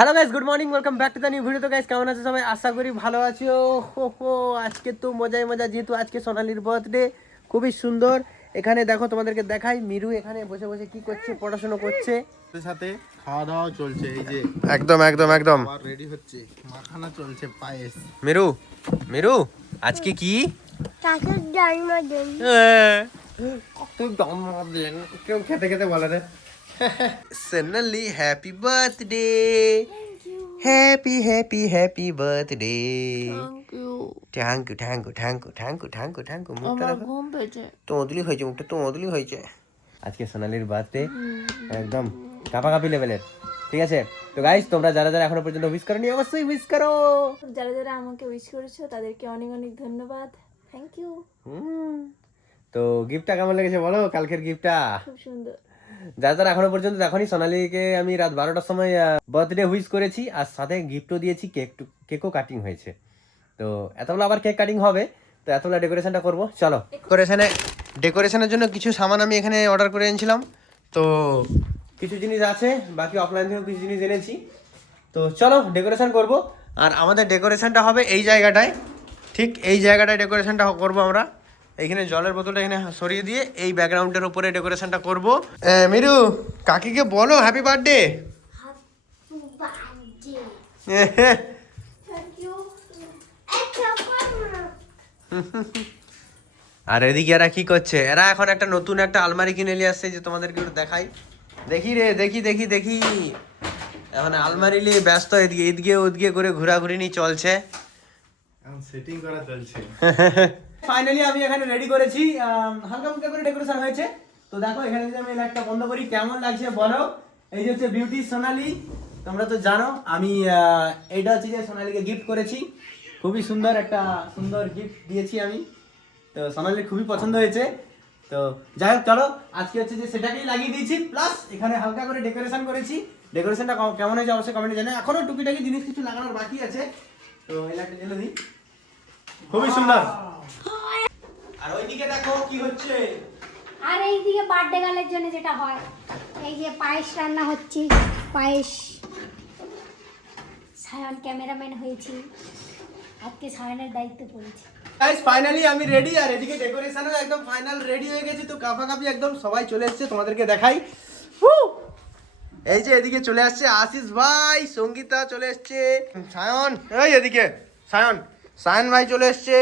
Hello guys, good morning, welcome back to the new video. তো guys কেমন আছো সবাই? আশা করি ভালো আছো। হো আজকে তো মজাই মজা, যেহেতু আজকে সোনালির বার্থডে। খুবই সুন্দর। এখানে দেখো, তোমাদেরকে দেখাই, মিরু এখানে বসে বসে কি করছে, পড়াশোনা করছে। সাথে খাওয়া দাওয়া চলছে, এই যে একদম একদম একদম আবার রেডি হচ্ছে, মাখানা চলছে, পায়েস। মিরু, মিরু আজকে কি? কাকুর জন্মদিন। তুই জন্মদিন কেউ খেতে খেতে বলে রে। Sonali happy birthday, happy happy happy birthday. Thank you. Thank you thank you thank you thank you thank you thank you. মুখটা আমার দেখো, ঘুম পেয়েছে। তোমাদুলি হয়েছে, মুখটা তোমাদুলি হয়েছে। আজকে সোনালির বার্থডে, একদম কাপাকাপি লেভেলের। ঠিক আছে, তো গাইস তোমরা যারা যারা এখনো পর্যন্ত উইশ করোনি, অবশ্যই উইশ করো। যারা যারা আমাকে উইশ করেছো তাদেরকে অনেক অনেক ধন্যবাদ। Thank you. তো গিফটটা কেমন লেগেছে বলো, কালকের গিফটটা? খুব সুন্দর। যারা যারা এখনো পর্যন্ত দেখোনি, সোনালিকে আমি রাত 12টার সময় বার্থডে উইশ করেছি, আর সাথে গিফটও দিয়েছি, কেকও কাটিং হয়েছে। তো এতগুলো আবার কেক কাটিং হবে, তো এতগুলো ডেকোরেশনটা করবো। চলো, ডেকোরেশনের জন্য কিছু সামান আমি এখানে অর্ডার করে এনেছিলাম। তো কিছু জিনিস আছে, বাকি অফলাইন থেকেও কিছু জিনিস এনেছি। তো চলো ডেকোরেশন করব। আর আমাদের ডেকোরেশনটা হবে এই জায়গাটায়, ঠিক এই জায়গাটায় ডেকোরেশনটা করব আমরা। এইখানে জলের বোতলটা এখানে সরিয়ে দিয়ে এই ব্যাকগ্রাউন্ডের উপরে ডেকোরেশনটা করব। মিরু, কাকিকে বলো হ্যাপি বার্থডে। Thank you. আর এদিকে এরা কি করছে? এরা এখন একটা নতুন একটা আলমারি কিনে নিয়ে আসছে, যে তোমাদেরকে একটু দেখাই। দেখি রে, দেখি দেখি দেখি। এখন আলমারি নিয়ে ব্যস্ত, এদিকে এদিকে ওদিকে করে ঘোরাঘুরি নিয়ে চলছে। এখন সেটিং করা চলছে। ফাইনালি আমি এখানে রেডি করেছি, হালকা ফুলকা করে ডেকোরেশন হয়েছে। তো দেখো, এখানে যদি আমি লাইটটা বন্ধ করি, কেমন লাগছে বলো? এই যে হচ্ছে বিউটি সোনালি, তোমরা তো জানো আমি এইটা হচ্ছে যে সোনালিকে গিফট করেছি। খুবই সুন্দর একটা সুন্দর গিফট দিয়েছি আমি। তো সোনালির খুবই পছন্দ হয়েছে। তো যাই হোক, চলো আজকে হচ্ছে যে সেটাকেই লাগিয়ে দিয়েছি, প্লাস এখানে হালকা করে ডেকোরেশন করেছি। ডেকোরেশনটা কেমন হয়েছে অবশ্যই কমেন্টে জানাই। এখনো টুকিটাকি জিনিস কিছু লাগানোর বাকি আছে। তো এই লাইটটা জ্বেলে দিই। খুবই সুন্দর। আর ওইদিকে দেখো কি হচ্ছে। আর এইদিকে বার্থডে গার্লের জন্য যেটা হয়, এই যে পায়েস রান্না হচ্ছে, পায়েস। সায়ন ক্যামেরাম্যান হয়েছি, আজকে সায়নের দায়িত্ব পড়েছে। গাইস ফাইনালি আমি রেডি, আর এদিকে ডেকোরেশনও একদম ফাইনাল রেডি হয়ে গেছে। তো কাপাকাপি একদম সবাই চলে এসেছে, তোমাদেরকে দেখাই। এই যে এদিকে চলে আসছে আশিস ভাই, সঙ্গীতা চলে এসছে, সায়ন, এই এদিকে সায়ন, সায়ন ভাই চলে এসছে।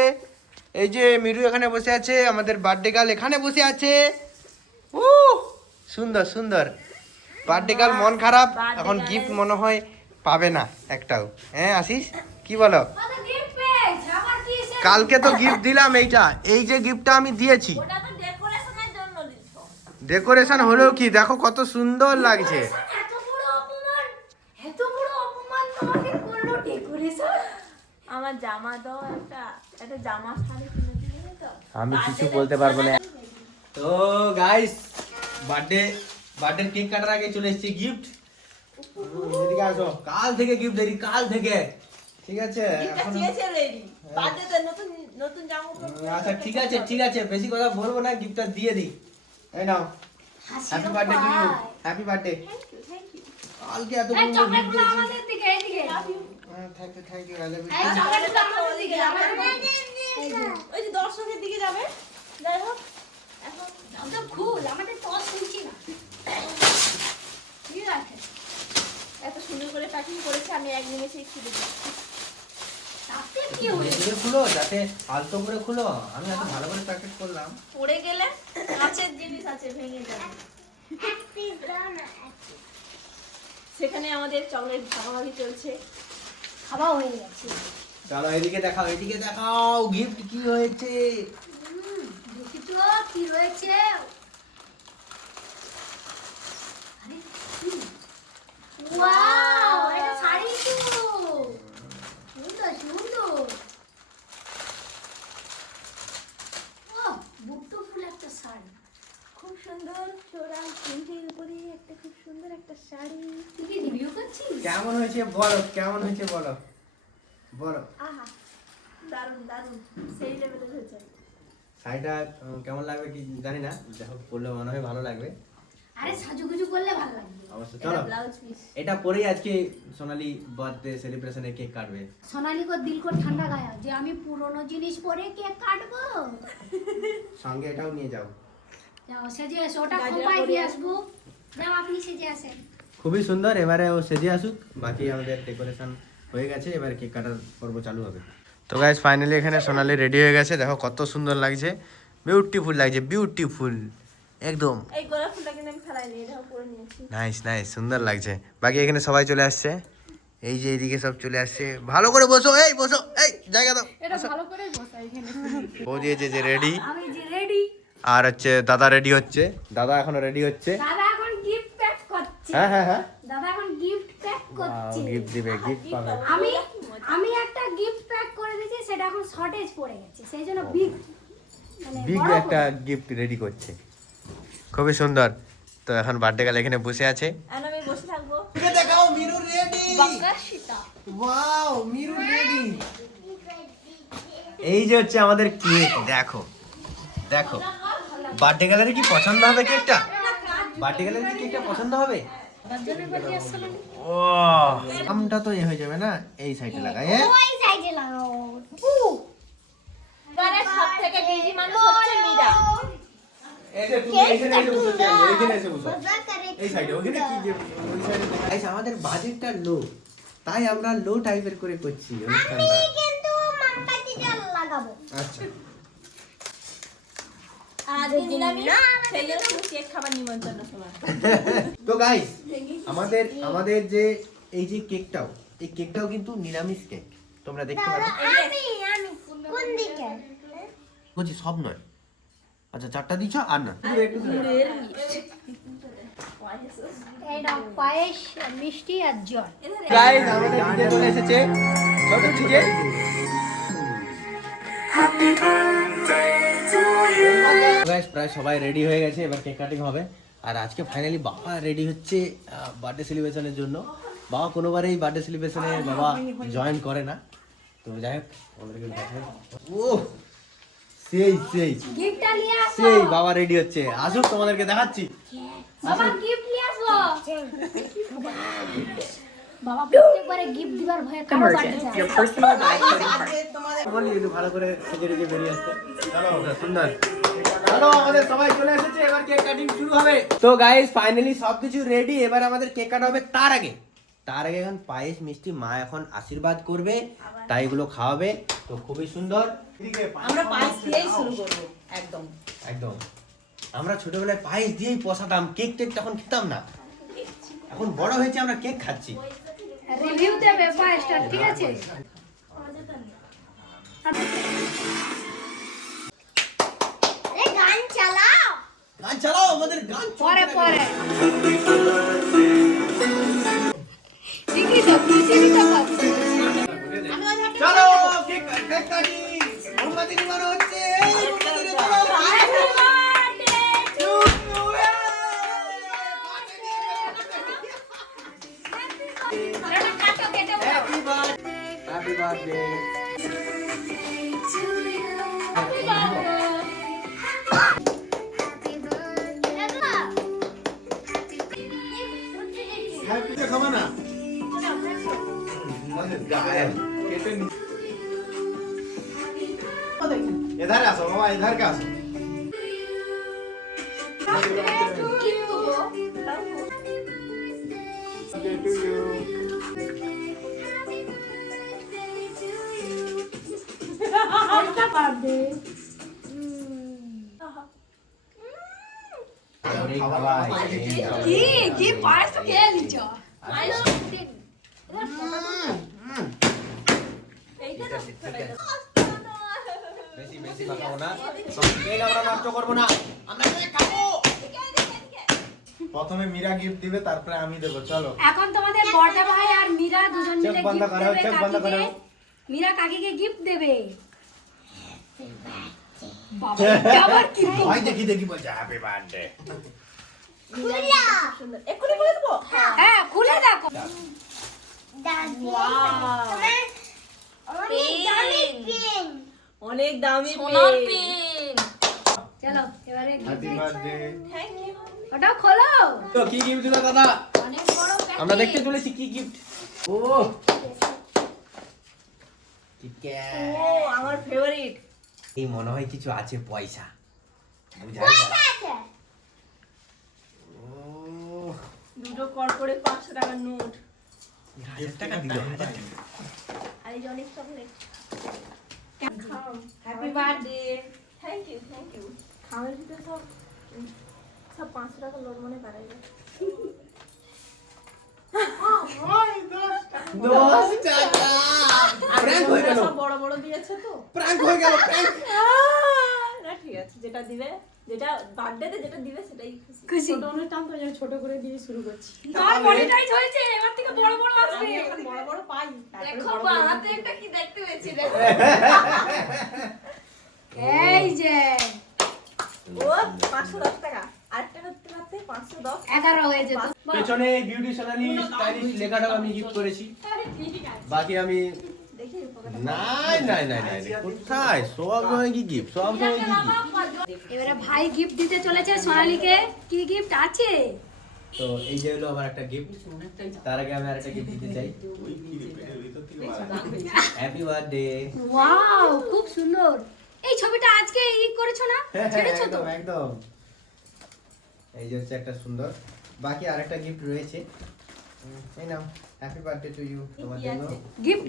এই যে মিরু এখানে বসে আছে, আমাদের বার্থডে গার্ল এখানে বসে আছে। সুন্দর সুন্দর। বার্থডে গার্ল মন খারাপ, এখন গিফট মনে হয় পাবে না একটাও। হ্যাঁ আশিস, কি বলো? কালকে তো গিফট দিলাম, এইটা, এই যে গিফটটা আমি দিয়েছি, ডেকোরেশন হলেও কি দেখো কত সুন্দর লাগছে। এত বড় অপমান, এত বড় অপমান তোমাকে করলো ডেকোরেশন। আমার জামা দাও, একটা জামা শাড়ি কিনে দিলে তো। আমি কিছু বলতে পারবো না। তো গাইস, বার্থডে কেক কাটার আগে চলে এসেছে গিফট। এদিকে আসো, কাল থেকে গিফট দেরি, কাল থেকে। ঠিক আছে, নতুন জামা আচ্ছা ঠিক আছে ঠিক আছে, বেশি কথা বলবো না, গিফটটা দিয়ে দিই। এই নাও, happy birthday to you, happy birthday. কালকে এত এই বড় চকলেটগুলো গিফট আমাদের দিকে, এইদিকে। থ্যাংক ইউ আই লাভ এই ইউ। চকলেটগুলো আমাদের দিকে, আমাদের দিকে। এই যে, ওই যে দর্শকের দিকে যাবে। যাই হোক, এখন একদম খুল, আমাদের তো শুনছি না। ঠিক আছে, এত সুন্দর করে প্যাকিং করেছে, আমি এক নিমেষেই খুলে দিচ্ছি। তাতে কি হলো? এদিকে খুলো, যাতে আলতো করে খুলো। আমি এত ভালো করে প্র্যাকটিস করলাম। পড়ে গেলে কাঁচের জিনিস আছে, ভেঙে যাবে। সেখানে আমাদের চকলেট ভাগাভাগি চলছে। খাওয়া হয়ে গেছে। চলো এদিকে দেখাও, এদিকে দেখাও গিফট কি হয়েছে। দেখি তো কি রয়েছে। আরে কি? ওয়াও, এটা শাড়ি তো। সুন্দর সুন্দর। ও, বুট্টুফুল একটা শাড়ি। খুব সুন্দর চোরা প্রিন্টের উপরে একটা খুব সুন্দর একটা শাড়ি। তুই কি রিভিউ করছিস? কেমন হয়েছে বলো, কেমন হয়েছে বলো, বলো। আহা, দারুণ দারুণ, সেই লেভেলের হয়েছে। শাড়িটা কেমন লাগবে কি জানি না, দেখো পরলে মনে হয় ভালো লাগবে। আরে সাজুগুজু করলে ভালো লাগবে। অবশ্যই চলো ব্লাউজ পিস। এটা পরেই আজকে সোনালি বার্থডে সেলিব্রেশনে কেক কাটবে। সোনালি কো দিল কো ঠান্ডা গায়া যে আমি পুরনো জিনিস পরে কেক কাটবো। সঙ্গে এটাও নিয়ে যাও। যাও সেজে এসো, ওটা খোপায় দিয়ে আসবো। যাও আপনি সেজে আসেন। খুবই সুন্দর, এবারে ও সেজে আসুক, বাকি আমাদের ডেকোরেশন হয়ে গেছে, এবার কেক কাটার পর্ব চালু হবে। তো গাইস ফাইনালি এখানে সোনালি রেডি হয়ে গেছে, দেখো কত সুন্দর লাগছে, বিউটিফুল লাগছে, বিউটিফুল একদম এই গোলাপ ফুলটা কিন্তু আমি ফেলাই নিয়ে এটাও পরে নিয়েছি। নাইস নাইস, সুন্দর লাগছে। বাকি এখানে সবাই চলে আসছে, এই যে এইদিকে সব চলে আসছে। ভালো করে বসো, এই বসো, এই জায়গা দাও। এটা ভালো করে বসাই এখানে। ও দিয়েছে যে রেডি, আমি যে রেডি। আর হচ্ছে দাদা রেডি হচ্ছে, দাদা এখনো রেডি হচ্ছে। দাদা এখন গিফট প্যাক করছে। হ্যাঁ হ্যাঁ হ্যাঁ, দাদা এখন গিফট প্যাক করছে। গিফট দিবে, গিফট পাবে। আমি একটা গিফট প্যাক করে দিয়েছি, সেটা এখন শর্টেজ পড়ে গেছে, সেই জন্য বিগ বিগ একটা গিফট রেডি করছে, খুবই সুন্দর। তো এখন বার্থডে গার্ল এখানে বসে আছে। আর আমি বসে থাকবো। তুমি দেখাও মিরু রেডি, বাকাশিতা। Wow মিরু ready. এই যে হচ্ছে আমাদের কেক, দেখো দেখো। বার্থডে গার্লের কি পছন্দ হবে কেকটা? বার্থডে গার্লের কি কেকটা পছন্দ হবে? ও আমটা তো এ হয়ে যাবে না, এই সাইডে লাগাই। হ্যাঁ ওই সাইডে লাগাও। এবারে সবথেকে বিজি মানুষ হচ্ছে মীরা। এই যে তুমি এখানে এসে বসো, এখানে এসে বসো, এই সাইডে। ওখানে কি যে ওই সাইডে গাইস, আমাদের বাজেটটা লো, তাই আমরা লো টাইপের করে করছি অনুষ্ঠানটা। কিন্তু মামকাটিটা লাগাবো। আচ্ছা আজ নিরামিষ, সেই জন্য শুধু কেক খাবার নিমন্ত্রণ সবার। তো গাইস আমাদের যে এই যে কেকটাও, এই কেকটাও কিন্তু নিরামিষ কেক, তোমরা দেখতে পারো। আমি কোন দিকে? বলছি সব নয়। আচ্ছা চারটা দিচ্ছ আর না, এটা পায়েস, মিষ্টি আর জল। গাইস আমাদের দিকে চলে এসেছে ছোট দিকে। গাইস প্রায় সবাই রেডি হয়ে গেছে, এবার কেক কাটিং হবে। আর আজকে ফাইনালি বাবা রেডি হচ্ছে বার্থডে সেলিব্রেশনের জন্য। বাবা কোনোবারই বার্থডে সেলিব্রেশনে বাবা জয়েন করে না, তো যাই হোক আমাদেরকে দেখাই। ও সেই সেই গিফটটা নিয়ে আসো। সেই বাবা রেডি হচ্ছে, আসুক তোমাদেরকে দেখাচ্ছি। বাবা গিফট নিয়ে আসো। বাবা প্রত্যেকবারে গিফট দিবার ভয়ে কারো বাড়ি যায়। বলি একটু ভালো করে সেজে রেজে বেরিয়ে আসতে। চলো সুন্দর, চলো আমাদের সবাই চলে এসেছে, এবার কেক কাটিং শুরু হবে। তো গাইস ফাইনালি সবকিছু রেডি, এবার আমাদের কেক কাটা হবে। তার আগে এখন পায়েস মিষ্টি মা এখন আশীর্বাদ করবে, তাই এগুলো খাওয়াবে। তো খুবই সুন্দর, আমরা পায়েস দিয়েই শুরু করব। একদম একদম। আমরা ছোটবেলায় পায়েস দিয়েই পসাতাম, কেক টেক তখন খেতাম না, এখন বড় হয়েছে আমরা কেক খাচ্ছি। রিভিউ দেবে পায়েসটা, ঠিক আছে? আরে গান চালাও। গান চালাও, আমাদের গান পরে পরে ঠিকই তো খুশি তো পাচ্ছি। চলো কেক কাটি, মোমবাতি নিবানো হচ্ছে। Happy birthday হ্যাপি তো খাবে না। इधर আসো বাবা, इधर কে আসো। কি পায়েস তো খেয়ে নিচ্ছ? বেশি বেশি খাবো না, কেক আমরা নষ্ট করবো না, আমরা কেক খাবো। প্রথমে মীরা গিফট দিবে, তারপরে আমি দেবো। চলো এখন তোমাদের বড়দা ভাই আর মীরা দুজন চোখ মিলে বন্ধ গিফট করো, দেবে চোখ বন্ধ করো। কাকিকে। মীরা কাকিকে গিফট দেবে। বাবা আবার কি ভাই দেখি দেখি বলছে হ্যাপি বার্থডে। সুন্দর। এক্ষুনি বলে দেবো। হ্যাঁ খুলে দেখো। অনেক দামি সোনার পেন। পেন। চলো এবারে হ্যাপি বার্থডে। Thank you. ওটাও খোলো। তো কি গিফট দিল দাদা? অনেক বড় প্যাকেট। আমরা দেখতে চলেছি কি গিফট। ও ও আমার ফেভারিট। এই মনে হয় কিছু আছে, পয়সা বুঝা আছে। ও দুটো কর্পোরেট 500 টাকার নোট 1000 টাকা দিল, 1000 টাকা। আর এই যে অনেক chocolate. Happy birthday. Thank you. খাওয়ার ভিতরে সব 500 টাকার নোট মনে পারাই যায়। 10 টাকা প্র্যাঙ্ক হয়ে গেল, সব বড় বড় দিয়েছে তো। প্র্যাঙ্ক হয়ে গেল, প্র্যাঙ্ক। না ঠিক আছে, যেটা দিবে, যেটা বার্থডেতে যেটা দিবে সেটাই খুশি। খুশি। ছোট অনুষ্ঠান তো যেন ছোট করে দিয়ে শুরু করছি। তোমার মনিটাইজ হয়েছে, এবার থেকে বড় বড় আসবে। আমি এখন বড় বড় পাই। দেখো বা হাতে একটা কি দেখতে পেয়েছি দেখো। এই যে ও 510 টাকা। আরেকটা করতে করতে 510 11 হয়েছে তো। পেছনে বিউটি সোনালি স্টাইলিশ লেখাটাও আমি গিফট করেছি। বাকি আমি দেখি নাই কোথায় সব সময় কি গিফট, সব সময় কি গিফট। এবারে ভাই গিফট দিতে চলেছে সোনালীকে। কি গিফট আছে? তো এই যে হলো আমার একটা গিফট। তার আগে আমি আরেকটা গিফট দিতে চাই। Happy birthday. ওয়াও, খুব সুন্দর। এই ছবিটা আজকে করেছো না? ছেড়েছো তো? একদম একদম। এই যে হচ্ছে একটা সুন্দর। বাকি আরেকটা গিফট রয়েছে। এই নাও, হ্যাপি বার্থডে টু ইউ। তোমার জন্য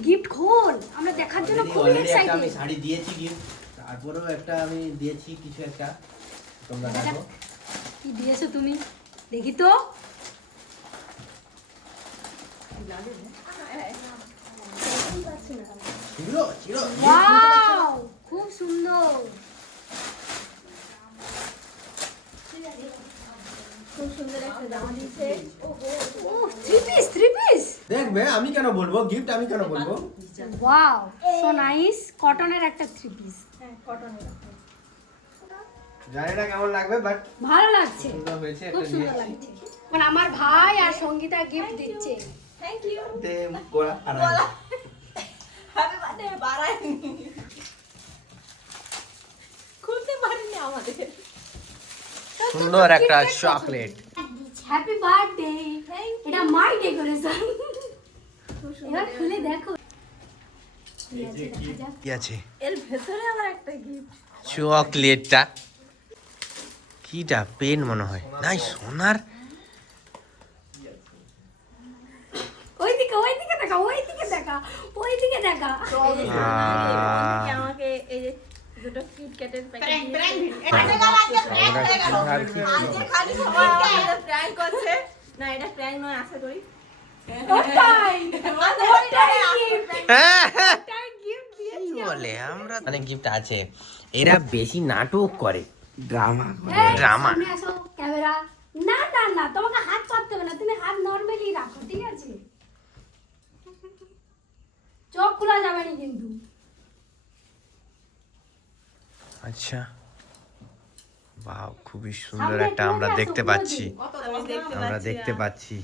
গিফট খোল, আমরা দেখার জন্য খুব অলরেডি একটা এক্সাইটেড। আমি শাড়ি দিয়েছি গিফট, তারপরেও একটা আমি দিয়েছি কিছু একটা, তোমরা দেখো। কি দিয়েছো তুমি? দেখি তো। চিরো চিরো। ওয়াও, খুব সুন্দর। খুব সুন্দর একটা জামা দিয়েছে। ও থ্রি পিস। দেখবে আমি কেন বলবো গিফট, আমি কেন বলবো। Wow, so nice. কটনের একটা থ্রি পিস। হ্যাঁ, কটনের। জানি না কেমন লাগবে, বাট ভালো লাগছে, সুন্দর হয়েছে। খুব একটা সুন্দর লাগছে। এখন আমার ভাই আর সঙ্গীতা গিফট দিচ্ছে। Thank you. দে গোলা আর হ্যাপি বার্থডে বাড়ায়নি। খুলতে পারিনি আমাদের। সুন্দর একটা chocolate. Happy birthday. Thank you. এটা মাই ডেকোরেশন। খুব সুন্দর। এবার খুলে দেখো কি আছে, দেখা যাক। কি আছে এর ভেতরে আবার একটা গিফট। চকলেটটা? কিটা পেন মনে হয়, নাই সোনার। ওইদিকে দেখা, ওইদিকে দেখা। আমাকে এই যে দুটো কিটক্যাটের প্যাকেট প্র্যাঙ্ক করছে। না এটা প্র্যাঙ্ক নয় আশা করি। ওটাই gift দিয়েছি। বলে আমরা অনেক গিফট আছে। এরা বেশি নাটক করে, ড্রামা এই, ড্রামা। সামনে আসো, ক্যামেরা। না, তোমাকে হাত পাততে হবে না, তুমি হাত নরমালি রাখো, ঠিক আছে? চোখ খোলা যাবে না কিন্তু। আচ্ছা, বাহ, খুবই সুন্দর সামনে একটা আমরা চলে আসো, দেখতে পাচ্ছি, ক্লোজে। আমরা দেখতে পাচ্ছি।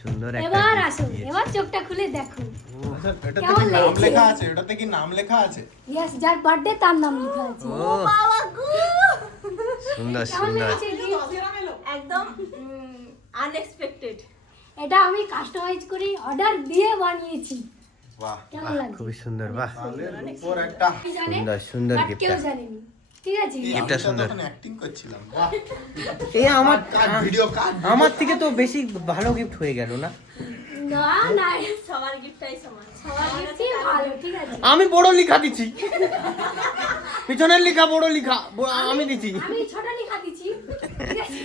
সুন্দর একটা এবার gift আসো, দিয়েছে। এবার চোখটা খুলে দেখো। আচ্ছা, এটাতে কেমন কি নাম লেগেছে? লেখা আছে? এটাতে কি নাম লেখা আছে? ইয়েস, যার বার্থডে তার নাম লেখা আছে। ও সুন্দর কেমন সুন্দর। লেগেছে gift? একদম আনএক্সপেক্টেড। এটা আমি কাস্টমাইজ করে অর্ডার দিয়ে বানিয়েছি। বাহ, কেমন লাগছে? খুবই সুন্দর, বাহ, তাহলে উপর একটা কি জানে? সুন্দর সুন্দর But গিফট। কেউ জানেনি, ঠিক আছে? গিফটটা সুন্দর। অ্যাক্টিং করছিলাম। বাহ, এই আমার ভিডিও কার্ড। আমার থেকে তো বেশি ভালো গিফট হয়ে গেল না? না, সবার গিফটটাই সমান। সবার gift-ই ভালো, ঠিক আছে? আমি বড় লেখা দিচ্ছি, পিছনের লেখা বড় লেখা আমি দিচ্ছি। আমি ছোট লেখা দিচ্ছি, ঠিক আছে?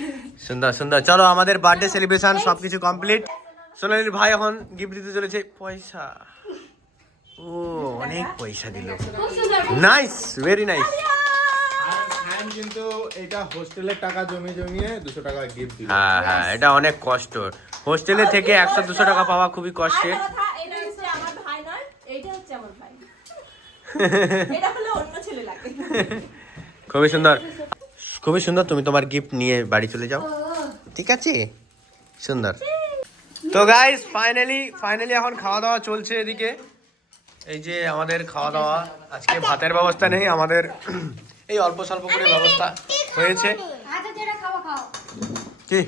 সুন্দর সুন্দর। চলো, আমাদের বার্থডে সেলিব্রেশন সবকিছু কমপ্লিট। সোনালির ভাই এখন গিফট দিতে চলেছে। পয়সা, ও অনেক পয়সা দিল। খুব সুন্দর। Nice, very nice. আর কিন্তু এটা হোস্টেলের টাকা জমিয়ে 200 টাকা গিফট দিল। হ্যাঁ, এটা অনেক কষ্ট। হোস্টেলে থেকে 100-200 টাকা পাওয়া খুবই কষ্টের। আর কথা, এটা হচ্ছে আমার ভাই নয়, এইটা হচ্ছে আমার ভাই। এটা হলো অন্য ছেলে লাগে। খুবই সুন্দর, খুবই সুন্দর। তুমি তোমার গিফট নিয়ে বাড়ি চলে যাও, ঠিক আছে? সুন্দর। তো গাইস, ফাইনালি এখন খাওয়া দাওয়া চলছে এদিকে। এই যে আমাদের খাওয়া দাওয়া, আজকে ভাতের ব্যবস্থা নেই, আমাদের এই অল্প স্বল্প করে ব্যবস্থা হয়েছে। আচ্ছা যেটা খাবো খাও। কি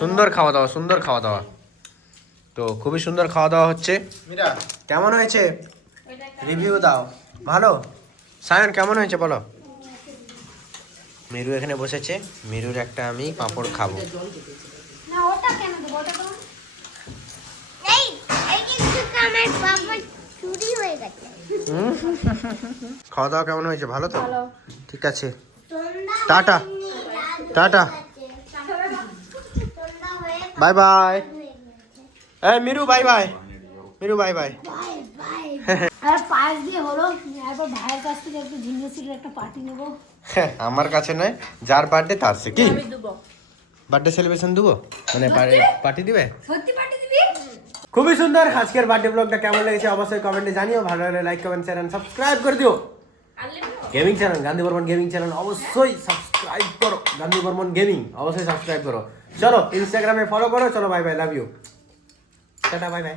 সুন্দর খাওয়া দাওয়া, সুন্দর খাওয়া দাওয়া, তো খুবই সুন্দর খাওয়া দাওয়া হচ্ছে। মীরা কেমন হয়েছে রিভিউ দাও। ভালো। সায়ন কেমন হয়েছে বলো। মিরু এখানে বসেছে, মিরুর একটা আমি পাঁপড় খাবো। না ওটা কেন দেবো, ওটা তো খাওয়া দাওয়া কেমন হয়েছে? ভালো তো? ঠিক আছে, টাটা টাটা, বাই বাই। এই মিরু বাই বাই, মিরু বাই বাই। আর পায়েস দিয়ে হলো, এরপর ভাইয়ের কাছ থেকে একটু ঝিঙ্গের একটা পার্টি নেবো। আমার কাছে নয়, যার বার্থডে তার সে কি বার্থডে সেলিব্রেশন দেবো, মানে পার্টি দিবে। সত্যি পার্টি দিবি? খুবই সুন্দর। আজকের বার্থডে ব্লগটা কেমন লেগেছে অবশ্যই কমেন্টে জানিও। ভালো লাগলে like comment share and subscribe করে দিও। Gaming channel Gandhi Barman gaming channel অবশ্যই সাবস্ক্রাইব করো। গান্ধী বর্মন গেমিং অবশ্যই সাবস্ক্রাইব করো। চলো ইনস্টাগ্রামে ফলো করো। চলো bye bye, love you, tata bye by.